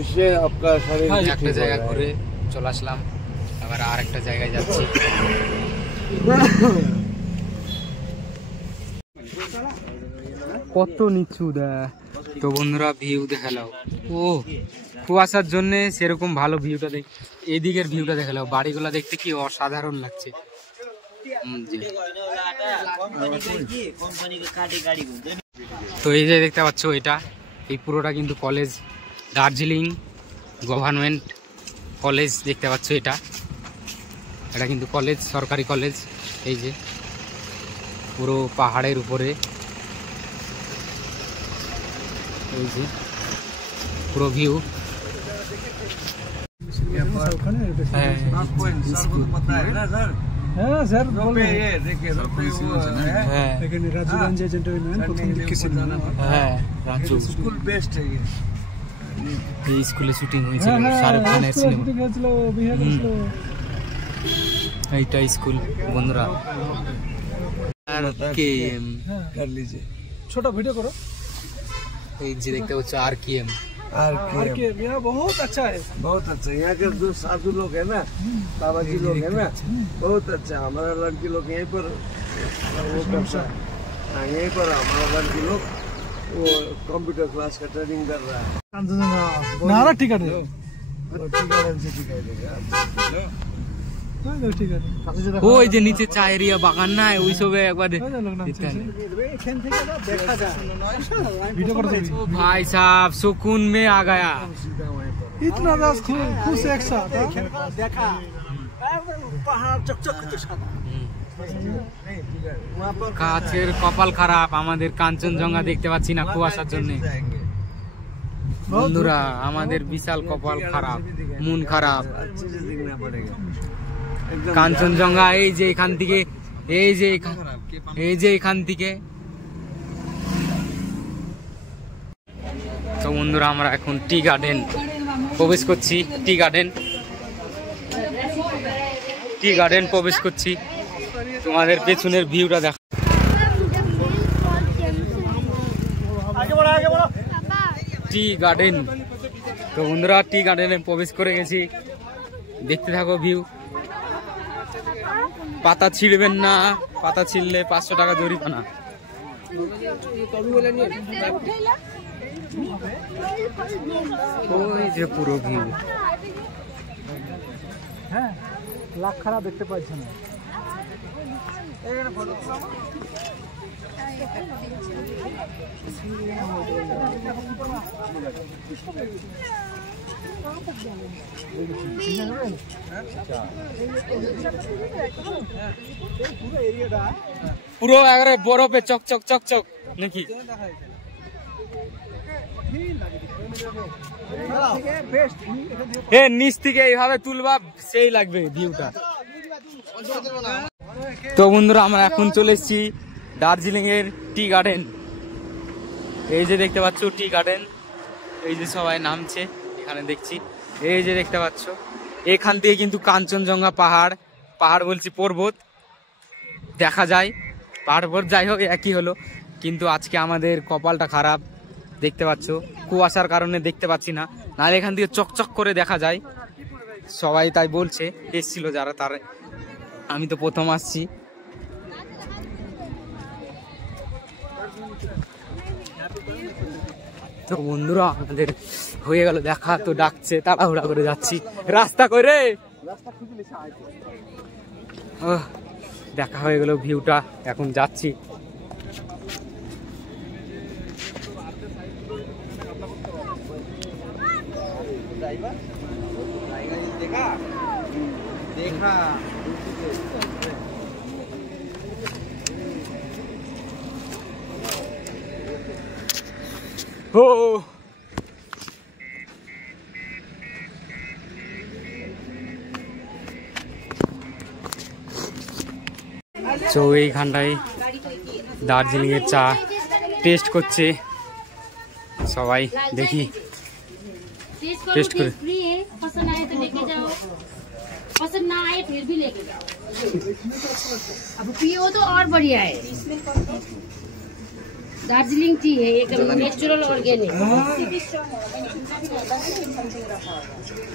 इससे आपका शरीर একটা জায়গা ঘুরে চলে আসলাম, আবার আরেকটা জায়গায় যাচ্ছি। কত নিচু তো বন্ধুরা ভিউ দেখালাও। ও কুয়াশার জন্য সেরকম ভালো ভিউটা দেখ, এদিকের ভিউটা দেখালাও। বাড়িগুলো দেখতে কি অসাধারণ লাগছে। তো এই যে দেখতে পাচ্ছ, এটা এই পুরোটা কিন্তু কলেজ, দার্জিলিং গভর্নমেন্ট কলেজ দেখতে পাচ্ছ। এটা কিন্তু কলেজ, সরকারি কলেজ। এই যে পুরো পাহাড়ের উপরে, এই যে পুরো ভিউ। स्कूल बेस्ट है ये। এই স্কুলে শুটিং হয়েছিল শাহরুখ খানের সিনেমা। এইটা স্কুল বন্ধুরা। আর কে कर लीजिए, छोटा वीडियो करो। এই যে দেখতে পাচ্ছ আর কি এম, यहाँ बहुत अच्छा है, बहुत अच्छा। यहाँ के जो साधु लोग है ना, बाबा जी लोग है ना, बहुत अच्छा। हमारा लड़की लोग यहीं पर वो करता है। यहीं पर हमारा लड़की लोग वो कंप्यूटर क्लास का ट्रेनिंग कर रहा है। नारा टिकट है, ওই যে নিচে চা এরিয়া বাগান না, ওই সবে একবার ভাই সাহেব सुकून में आ गया। इतना खुश एक साथ देखा पहाड़ चकचक के साथ। কাছের কপাল খারাপ, আমাদের কাঞ্চনজঙ্ঘা দেখতে পাচ্ছি না কুয়াশার জন্য। বন্ধুরা আমাদের বিশাল কপাল খারাপ, মন খারাপ। কাঞ্চনজঙ্ঘা এই যে এখান থেকে, এই যে এখান থেকে। তো বন্ধুরা আমরা এখন টি গার্ডেন প্রবেশ করছি। টি গার্ডেন প্রবেশ করছি। তোমাদের পেছনের ভিউটা দেখ। Tea garden. তো বন্ধুরা টি গার্ডেনে প্রবেশ করে গেছি, দেখতে থাকো ভিউ। পাতা ছিঁড়বেন না, পাতা ছিঁড়লে 500 টাকা জরিমানা। ওই যে পুরো ভিউ। হ্যাঁ লাখ খারাপ দেখতে পাচ্ছেন না। পুরো একবারে বরফে চকচক চকচক নাকি? নিচ থেকে এইভাবে তুলবা সেই লাগবে ভিউটা। তো বন্ধুরা আমরা এখন চলে এসেছি দার্জিলিং এর টি গার্ডেন। এই যে দেখতে পাচ্ছ টি গার্ডেন, এই যে সবাই নামছে এখানে দেখছি। এই যে দেখতে পাচ্ছ এখান থেকে কিন্তু কাঞ্চনজঙ্ঘা পাহাড় বলছি পর্বত দেখা যায়। পাহাড় যাই হোক একই হলো, কিন্তু আজকে আমাদের কপালটা খারাপ। দেখতে পাচ্ছ কুয়াশার কারণে দেখতে পাচ্ছি না, নাহলে এখান থেকে চকচক করে দেখা যায়। সবাই তাই বলছে, এসছিল যারা, তার আমি তো প্রথম আসছি। তো বন্ধুরা আমাদের হয়ে গেল দেখা, তো ডাকছে, তাড়াহুড়া করে যাচ্ছি রাস্তা করে। দেখা হয়ে গেল ভিউটা, এখন যাচ্ছি। देखा हो তো এইখানটায় দার্জিলিং এর চা টেস্ট করছে সবাই, দেখি টেস্ট করে। फिर भी लेके जाओ। अब पियो तो और बढ़िया है। दार्जिलिंग टी है एकदम नेचुरल ऑर्गेनिक।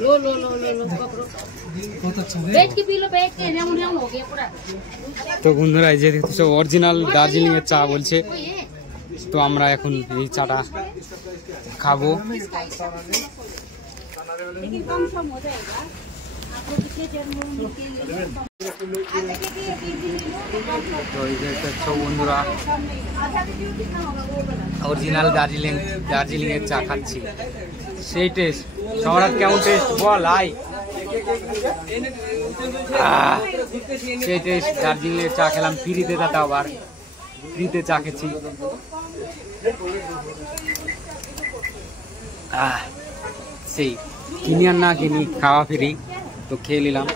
लो लो लो लो लो पकड़ो, बैठ के पी लो, बैठ के যেমন যেমন हो गया पूरा। তো বন্ধুরা এই যে দেখতেছো অরিজিনাল দার্জিলিং এর চা বলছে, তো আমরা এখন এই চাটা খাবো। लेकिन कम सम हो जाएगा। आपको कितने देर में তো এই যে দেখতেছো বন্ধুরা অরিজিনাল দার্জিলিং এর চা খাচ্ছি, সেই টেস্ট। সম্রাট কেমন টেস্ট বল আই? সেই টেস্ট দার্জিলিং এর চা খেলাম ফ্রিতে, দাদা আবার ফ্রিতে চা খেছি। সেই কিনি আর না কিনি খাওয়া ফ্রি, তো খেয়ে নিলাম।